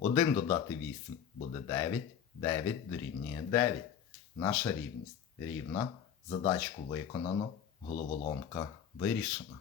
1 додати 8 буде 9, 9 дорівнює 9. Наша рівність рівна. Задачку виконано, головоломка вирішена.